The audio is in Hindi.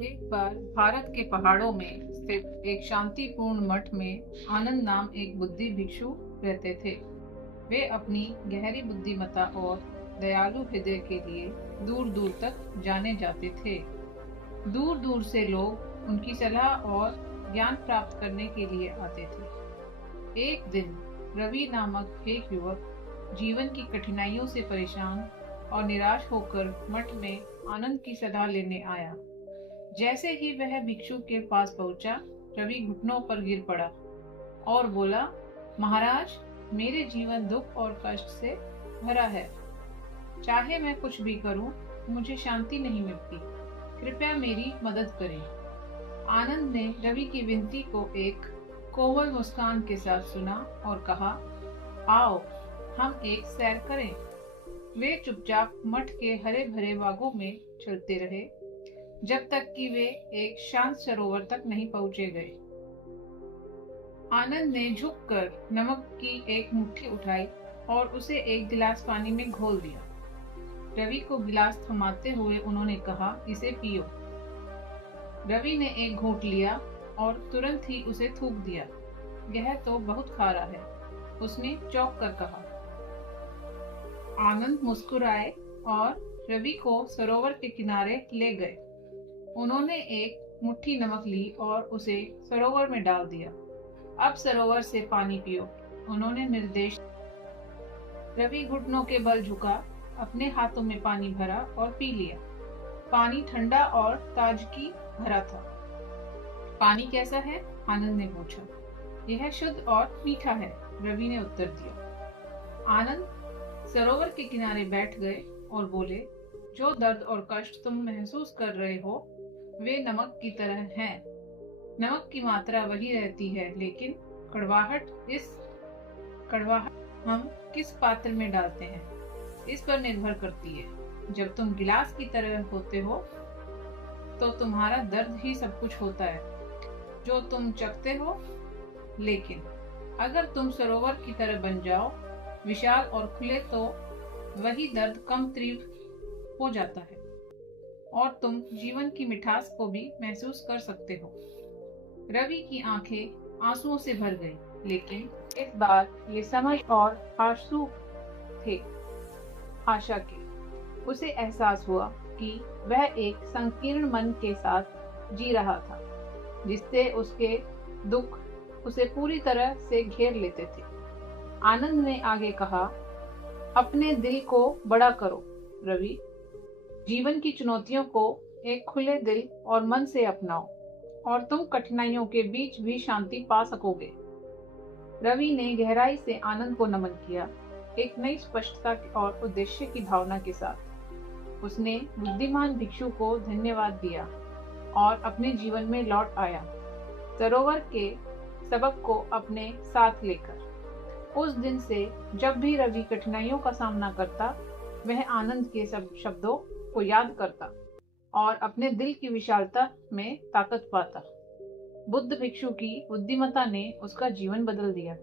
एक बार भारत के पहाड़ों में स्थित एक शांतिपूर्ण मठ में आनंद नाम एक बुद्धि भिक्षु रहते थे। वे अपनी गहरी बुद्धिमत्ता और दयालु हृदय के लिए दूर दूर तक जाने जाते थे। दूर दूर से लोग उनकी सलाह और ज्ञान प्राप्त करने के लिए आते थे। एक दिन रवि नामक एक युवक जीवन की कठिनाइयों से परेशान और निराश होकर मठ में आनंद की सलाह लेने आया। जैसे ही वह भिक्षु के पास पहुंचा, रवि घुटनों पर गिर पड़ा और बोला, महाराज, मेरे जीवन दुख और कष्ट से भरा है। चाहे मैं कुछ भी करूं, मुझे शांति नहीं मिलती। कृपया मेरी मदद करें। आनंद ने रवि की विनती को एक कोमल मुस्कान के साथ सुना और कहा, आओ हम एक सैर करें। वे चुपचाप मठ के हरे भरे बागों में चलते रहे जब तक कि वे एक शांत सरोवर तक नहीं पहुंचे गए। आनंद ने झुककर नमक की एक मुट्ठी उठाई और उसे एक गिलास पानी में घोल दिया। रवि को गिलास थमाते हुए उन्होंने कहा, इसे पियो। रवि ने एक घूंट लिया और तुरंत ही उसे थूक दिया। यह तो बहुत खारा है, उसने चौंक कर कहा। आनंद मुस्कुराए और रवि को सरोवर के किनारे ले गए। उन्होंने एक मुट्ठी नमक ली और उसे सरोवर में डाल दिया। अब सरोवर से पानी पियो, उन्होंने निर्देश। रवि घुटनों के बल झुका, अपने हाथों में पानी भरा और पी लिया। पानी ठंडा और ताजगी भरा था। पानी कैसा है? आनंद ने पूछा। यह शुद्ध और मीठा है, रवि ने उत्तर दिया। आनंद सरोवर के किनारे बैठ गए और बोले, जो दर्द और कष्ट तुम महसूस कर रहे हो, वे नमक की तरह हैं। नमक की मात्रा वही रहती है, लेकिन कड़वाहट हम किस पात्र में डालते हैं, इस पर निर्भर करती है। जब तुम गिलास की तरह होते हो, तो तुम्हारा दर्द ही सब कुछ होता है जो तुम चखते हो। लेकिन अगर तुम सरोवर की तरह बन जाओ, विशाल और खुले, तो वही दर्द कम तीव्र हो जाता है और तुम जीवन की मिठास को भी महसूस कर सकते हो। रवि की आंखें आंसुओं से भर गईं, लेकिन इस बार ये समझ और आंसू थे आशा के। उसे एहसास हुआ कि वह एक संकीर्ण मन के साथ जी रहा था, जिससे उसके दुख उसे पूरी तरह से घेर लेते थे। आनंद ने आगे कहा, अपने दिल को बड़ा करो रवि। जीवन की चुनौतियों को एक खुले दिल और मन से अपनाओ और तुम कठिनाइयों के बीच भी शांति पा सकोगे। रवि ने गहराई से आनंद को नमन किया, एक नई स्पष्टता और उद्देश्य की भावना के साथ। उसने बुद्धिमान भिक्षु को धन्यवाद दिया और अपने जीवन में लौट आया, सरोवर के सबक को अपने साथ लेकर। उस दिन से जब भी रवि कठिनाइयों का सामना करता, वह आनंद के सब शब्दों को याद करता और अपने दिल की विशालता में ताकत पाता। बुद्ध भिक्षु की बुद्धिमत्ता ने उसका जीवन बदल दिया।